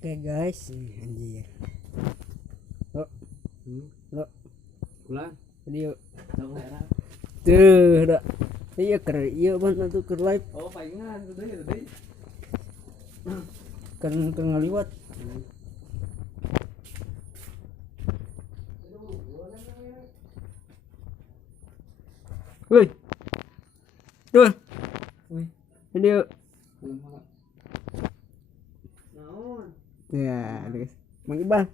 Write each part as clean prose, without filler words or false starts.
Oke guys, anjir. Lo, lo, Pulang. video. Tahu era. Tuh, dah. Iya ker, iya banget tuh ker live Oh, palingan tadi. kan ngaliwat. Woi. Tuh. Wih. Video. Naon? Ya, guys. Mang Iqbal.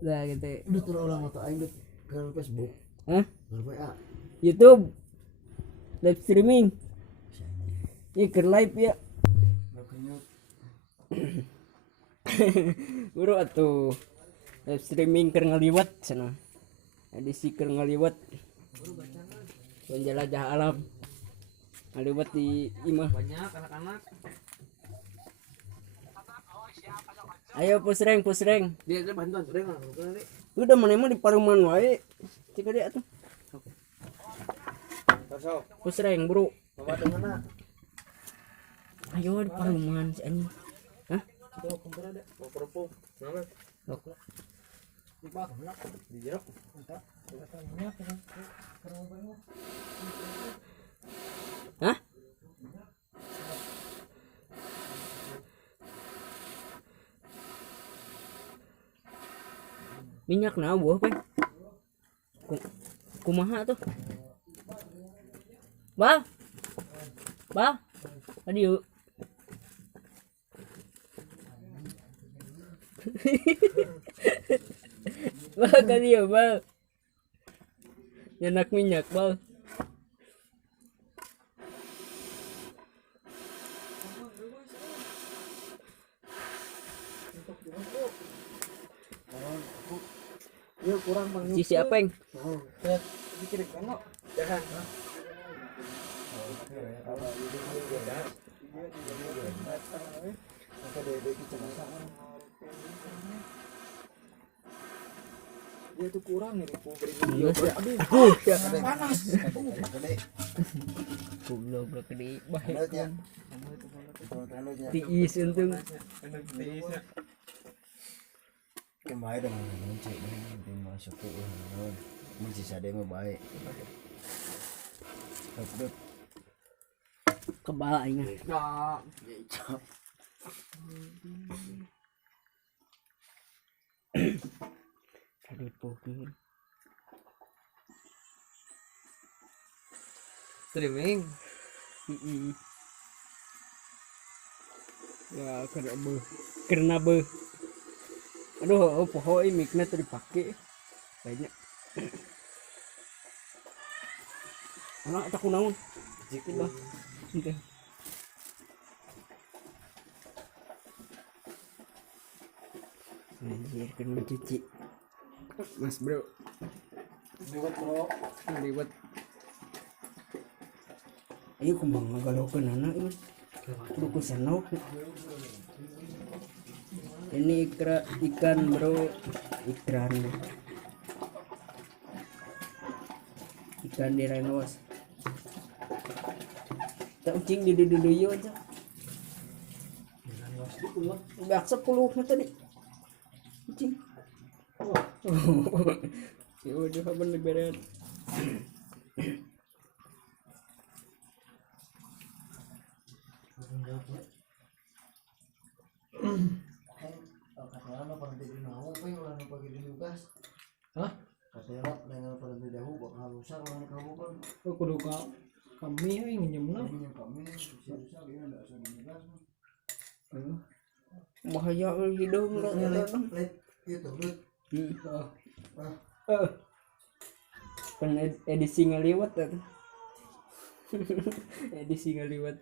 Dah gitu. Udah turun orang motor aing ke Facebook. Hah? WA. YouTube. Live streaming. Iya ker live ya. Buru atuh. Live streaming ker ngaliwat sana. Edisi ker ngaliwat. Penjelajah alam. Ngaliwat di imah. Banyak anak-anak. Ayo pusreng. Dia ada bantuan sudah enggak? Bukan. Udah mana mah di paruman wae. Cika dia tuh. Sok. Pusreng buru. Bawa mana? Ayo di paruman si anjing. Hah? Tuh, kumpul ada. Mau kerupuk. Nama? Lok. Di bawah. Di jeruk. Entah. Hah? Minyak na buah pe. Kumaha tuh? Bal. Tadi yuk. Bal tadi yuk bal. Nyenak minyak bal. Dia kurang bang. Sisi apeng. Oh, lihat dikit kan jangan. Dia tuh kurang nih Aduh, panas. goblok gede bae. Tiis untung. Kemarin dengan muncul ini masuk ke masih ada yang baik. Kebal aing. Aduh pogi. Streaming. Ya karena be. Aduh, poho ini miknya tuh dipakai banyak. Anak tak kunaon. Jikin lah. Gitu. Anjir, kan mencuci. Mas bro. Liwat bro. Liwat. Ayo kumbang ngagalokeun anak ini. Kudu ku senok. Ini ikan bro, ikan di renos. Tak ucing di dulu aja. Udah 10 tadi. Ucing. Ya udah kapan lebaran. Kudu kami yang nyemna Bahaya hidung lah. Kan edisi ngeliwat tuh. Edisi ngeliwat.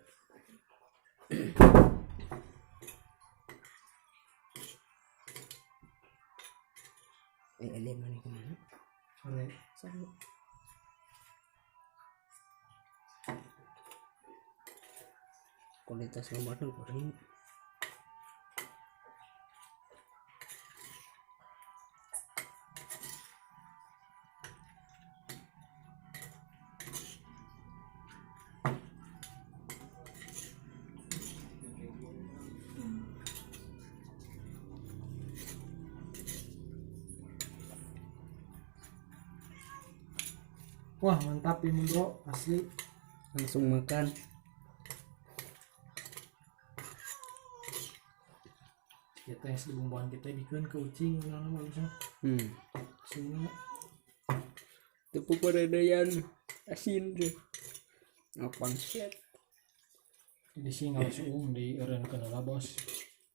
Ada mana kemana? Sana. Kualitas gambarnya kurang. Wah mantap ini bro, asli. langsung makan. Kita yang sebumbuan kita bikin ke ucing nama bisa. Sini Tepuk peredayan asin tuh. Ngapang set. di sini nggak langsung di orang kenal bos.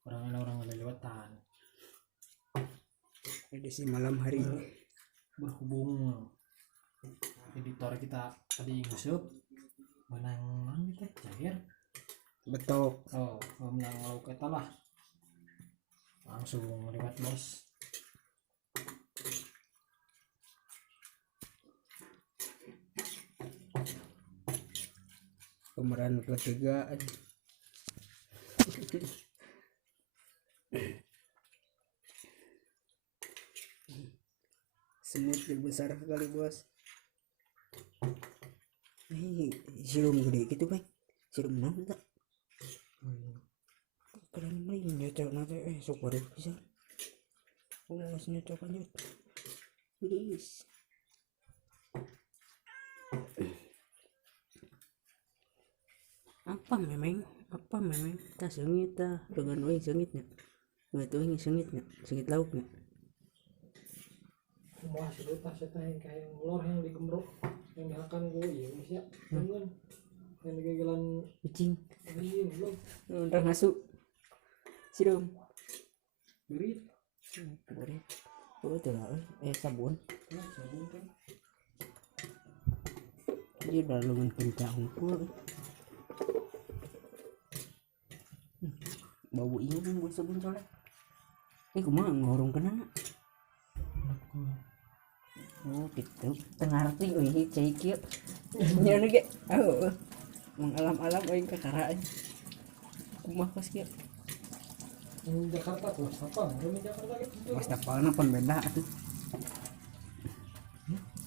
Orang lewatan. Edisi malam hari ini. Berhubung editor kita tadi ngasup menang mana kita cair. Betok. Oh, menang lauk kita lah. Langsung lewat bos. Pemeran ketiga. Semut besar sekali bos. Ini sirum gede gitu kan? Sirum non tak? Keren banget nyocok nanti sok baru bisa. Oh masih nyocok lanjut. Please. Apa memang tak sengit tak dengan wing sengitnya nggak tuh ini sengitnya sengit lauknya Wah sudah tas yang kayak ngulor yang digembrok yang dihakan gue ya bisa dengan yang digegelan kucing ini belum udah ngasuh sirum berit boleh oh tuh lah sabun sabun kan dia udah lumayan kencang pun bau ini kan gue sabun soalnya kumaha ngorong kena oh gitu tengah arti wih cekil nyana ge mengalam-alam aing kakaraan kumaha kos kieu Jakarta tuh apa ini Jakarta gitu pas dapalna pun beda atuh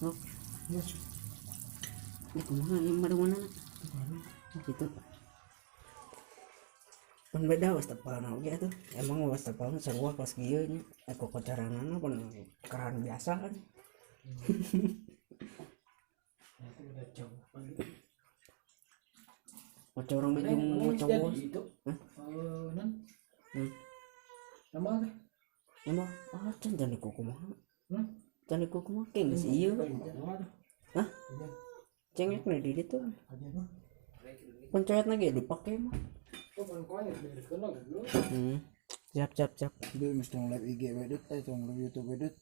oh kumaha ieu mana gitu pun beda was dapalna oge atuh emang was dapalna sarua pas kieu nya aku kocaranana pun keran biasa kan itu udah jauh macam orang bijung macam bos itu nan sama deh emang can tadi kuku mah Hmm? tadi kuku mah keng geus ieu hah cengek na di ditu pencoetna ge dipake mah siap Dia mesti ngeliat IG wedit, tong YouTube wedit.